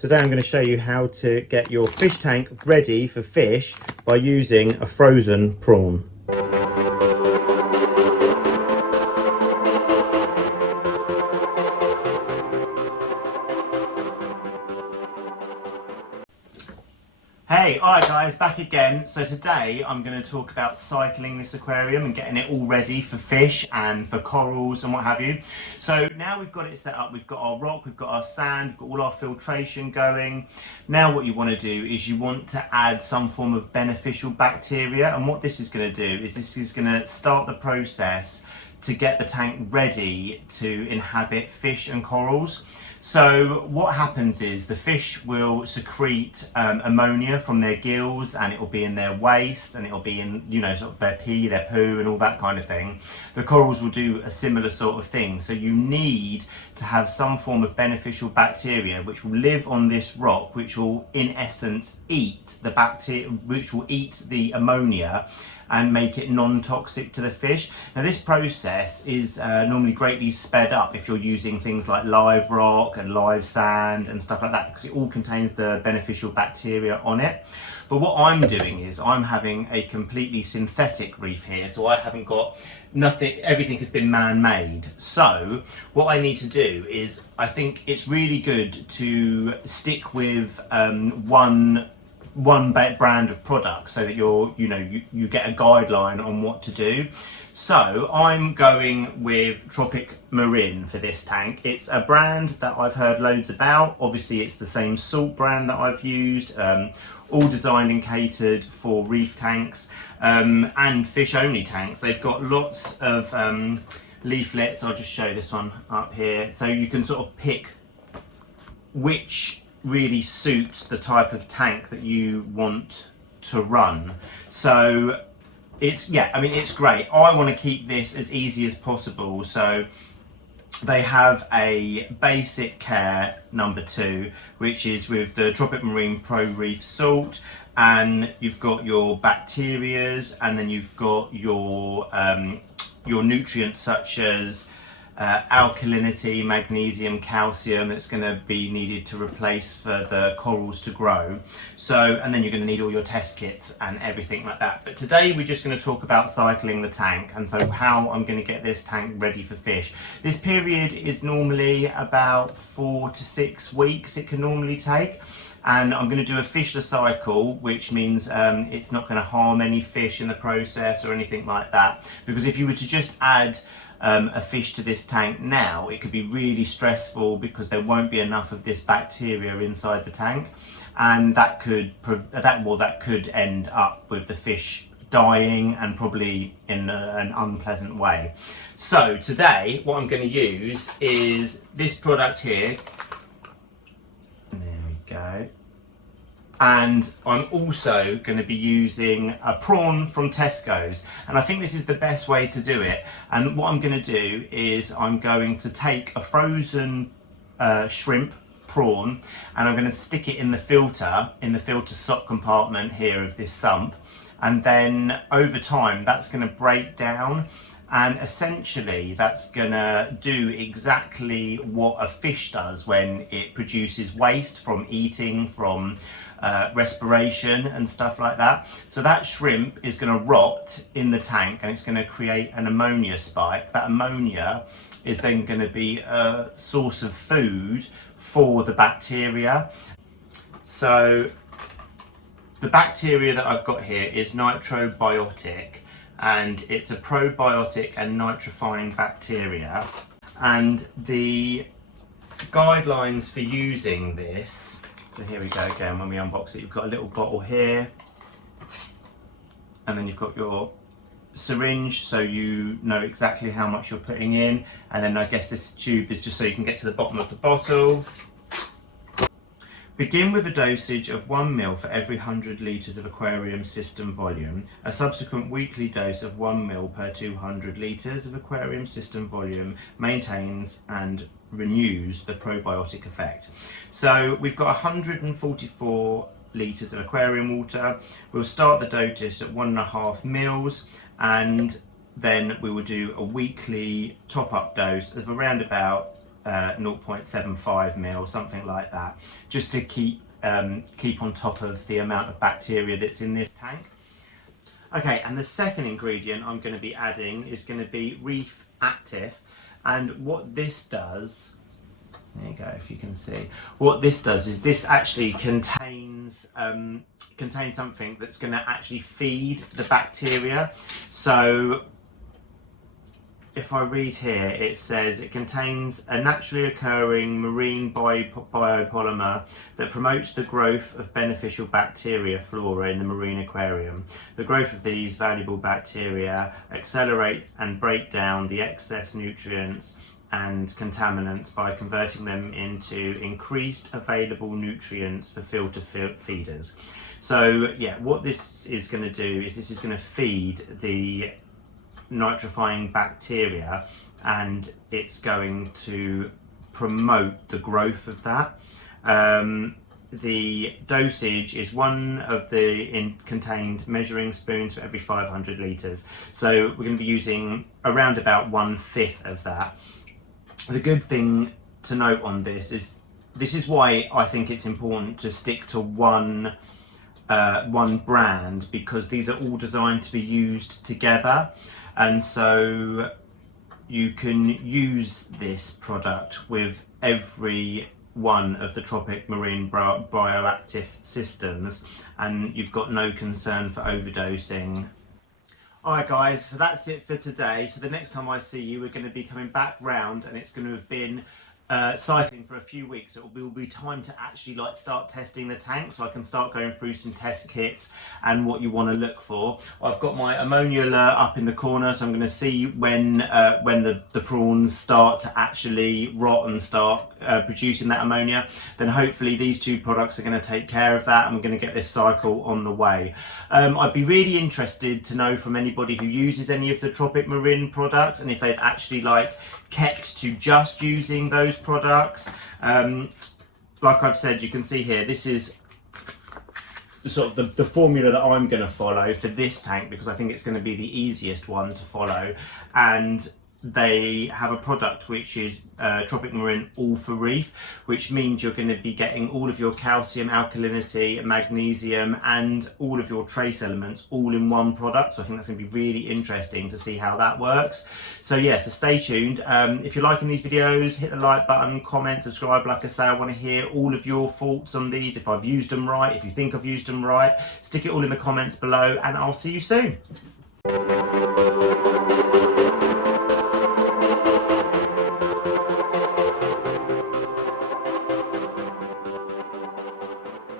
Today I'm going to show you how to get your fish tank ready for fish by using a frozen prawn. Hey, alright guys, back again. So today I'm going to talk about cycling this aquarium and getting it all ready for fish and for corals and what have you. So now we've got it set up, we've got our rock, we've got our sand, we've got all our filtration going. Now what you want to do is you want to add some form of beneficial bacteria, and what this is going to do is this is going to start the process to get the tank ready to inhabit fish and corals. So what happens is the fish will secrete ammonia from their gills, and it will be in their waste, and it will be in, you know, sort of their pee, their poo and all that kind of thing. The corals will do a similar sort of thing. So you need to have some form of beneficial bacteria which will live on this rock, which will in essence eat the bacteria, which will eat the ammonia and make it non-toxic to the fish. Now this process is normally greatly sped up if you're using things like live rock and live sand and stuff like that, because it all contains the beneficial bacteria on it. But what I'm doing is I'm having a completely synthetic reef here, so I haven't got nothing, everything has been man-made. So what I need to do is, I think it's really good to stick with one brand of products so that you get a guideline on what to do. So I'm going with Tropic Marin for this tank. It's a brand that I've heard loads about. Obviously it's the same salt brand that I've used, all designed and catered for reef tanks and fish only tanks. They've got lots of leaflets. I'll just show this one up here, so you can sort of pick which really suits the type of tank that you want to run. So it's, yeah, I mean, it's great. I want to keep this as easy as possible. So they have a basic care number 2, which is with the Tropic Marine Pro Reef Salt, and you've got your bacterias, and then you've got your nutrients such as alkalinity, magnesium, calcium that's going to be needed to replace for the corals to grow. So, and then you're going to need all your test kits and everything like that. But today we're just going to talk about cycling the tank, and so how I'm going to get this tank ready for fish. This period is normally about 4 to 6 weeks it can normally take. And I'm going to do a fishless cycle, which means it's not going to harm any fish in the process or anything like that. Because if you were to just add a fish to this tank now, it could be really stressful because there won't be enough of this bacteria inside the tank, and that could end up with the fish dying, and probably in an unpleasant way. So today what I'm going to use is this product here. There we go. And I'm also going to be using a prawn from Tesco's, and I think this is the best way to do it. And what I'm going to do is I'm going to take a frozen shrimp prawn, and I'm going to stick it in the filter sock compartment here of this sump, and then over time that's going to break down, and essentially that's going to do exactly what a fish does when it produces waste from eating, from respiration and stuff like that. So that shrimp is going to rot in the tank, and it's going to create an ammonia spike. That ammonia is then going to be a source of food for the bacteria. So the bacteria that I've got here is nitrobiotic, and it's a probiotic and nitrifying bacteria. And the guidelines for using this, so here we go again, when we unbox it, you've got a little bottle here, and then you've got your syringe, so you know exactly how much you're putting in, and then I guess this tube is just so you can get to the bottom of the bottle. Begin with a dosage of 1 ml for every 100 litres of aquarium system volume. A subsequent weekly dose of 1 ml per 200 litres of aquarium system volume maintains and renews the probiotic effect. So we've got 144 litres of aquarium water. We'll start the dosage at 1.5 mils, and then we will do a weekly top-up dose of around about 0.75 mil, something like that, just to keep on top of the amount of bacteria that's in this tank. Okay, and the second ingredient I'm going to be adding is going to be Reef Active, and what this does, there you go, if you can see, what this does is this actually contains something that's going to actually feed the bacteria. So if I read here, it says it contains a naturally occurring marine biopolymer that promotes the growth of beneficial bacteria flora in the marine aquarium. The growth of these valuable bacteria accelerate and break down the excess nutrients and contaminants by converting them into increased available nutrients for filter feeders. So yeah, what this is going to do is this is going to feed the nitrifying bacteria, and it's going to promote the growth of that. The dosage is one of the contained measuring spoons for every 500 litres. So we're going to be using around about 1/5 of that. The good thing to note on this is why I think it's important to stick to one brand, because these are all designed to be used together. And so you can use this product with every one of the Tropic Marine bioactive systems, and you've got no concern for overdosing. Alright guys, so that's it for today. So the next time I see you, we're going to be coming back round, and it's going to have been cycling for a few weeks. It will be time to actually start testing the tank, so I can start going through some test kits and what you want to look for. I've got my ammonia alert up in the corner, so I'm going to see when the prawns start to actually rot and start producing that ammonia. Then hopefully these two products are going to take care of that, and we're going to get this cycle on the way. I'd be really interested to know from anybody who uses any of the Tropic Marine products, and if they've actually kept to just using those products. Like I've said, you can see here, this is sort of the formula that I'm going to follow for this tank, because I think it's going to be the easiest one to follow. And they have a product which is Tropic Marine All for Reef, which means you're going to be getting all of your calcium, alkalinity, magnesium, and all of your trace elements all in one product. So I think that's going to be really interesting to see how that works. So yeah, so stay tuned. If you're liking these videos, hit the like button, comment, subscribe. Like I say, I want to hear all of your thoughts on these, if I've used them right, if you think I've used them right. Stick it all in the comments below, and I'll see you soon.